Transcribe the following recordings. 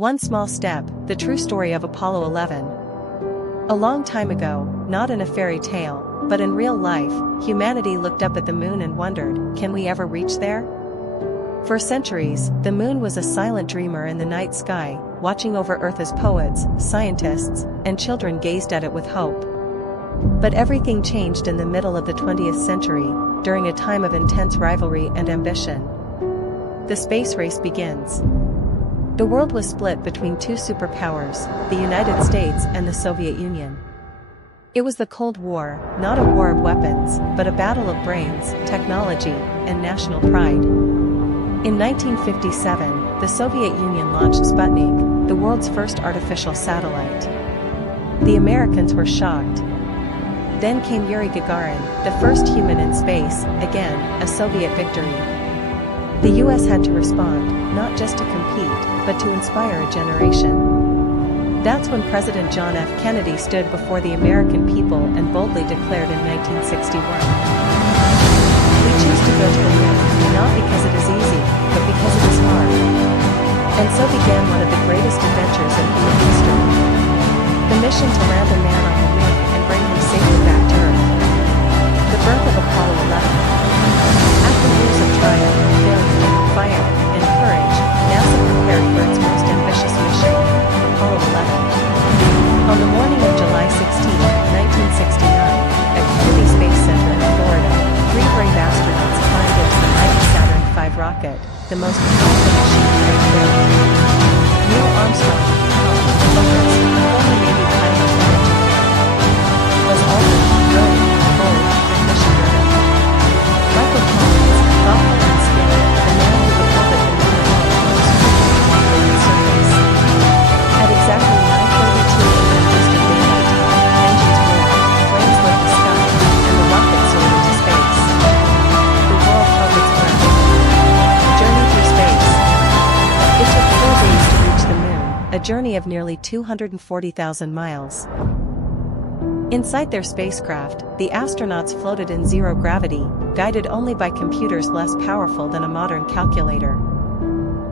One small step, the true story of Apollo 11. A long time ago, not in a fairy tale, but in real life, humanity looked up at the moon and wondered, can we ever reach there? For centuries, the moon was a silent dreamer in the night sky, watching over Earth as poets, scientists, and children gazed at it with hope. But everything changed in the middle of the 20th century, during a time of intense rivalry and ambition. The space race begins. The world was split between two superpowers, the United States and the Soviet Union. It was the Cold War, not a war of weapons, but a battle of brains, technology, and national pride. In 1957, the Soviet Union launched Sputnik, the world's first artificial satellite. The Americans were shocked. Then came Yuri Gagarin, the first human in space, again, a Soviet victory. The US had to respond, not just to compete, but to inspire a generation. That's when President John F. Kennedy stood before the American people and boldly declared in 1961. We choose to go to the moon, not because it is easy, but because it is hard. And so began one of the greatest adventures in human history. The mission to land a man on the moon and bring him safely back to Earth. The birth of Apollo 11. After years of trial, failure, fire, and courage, NASA prepared for its most ambitious mission, Apollo 11. On the morning of July 16, 1969, at Kennedy Space Center in Florida, three brave astronauts climbed into the mighty Saturn V rocket, the most powerful machine ever built. Neil Armstrong, former Navy pilot and engineer, was Aldrin, brilliant, bold, and mission-driven. Michael Collins, thoughtful and skilled, the man who would help it the lunar surface. At exactly 9:32 a.m. Eastern Daylight Time, engines roared, flames lit the sky, and the rocket soared into space. The world held its breath. Journey through space. It took 4 days to reach the moon, a journey of nearly 240,000 miles. Inside their spacecraft, the astronauts floated in zero gravity, guided only by computers less powerful than a modern calculator.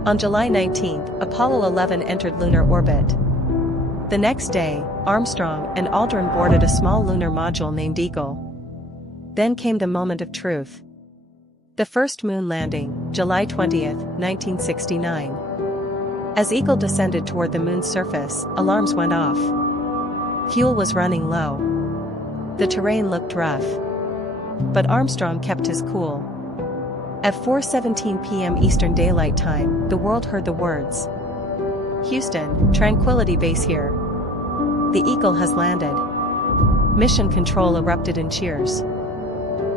On July 19, Apollo 11 entered lunar orbit. The next day, Armstrong and Aldrin boarded a small lunar module named Eagle. Then came the moment of truth. The first moon landing, July 20, 1969. As Eagle descended toward the moon's surface, alarms went off. Fuel was running low. The terrain looked rough. But Armstrong kept his cool. At 4:17 p.m. Eastern Daylight Time, the world heard the words. Houston, Tranquility Base here. The Eagle has landed. Mission Control erupted in cheers.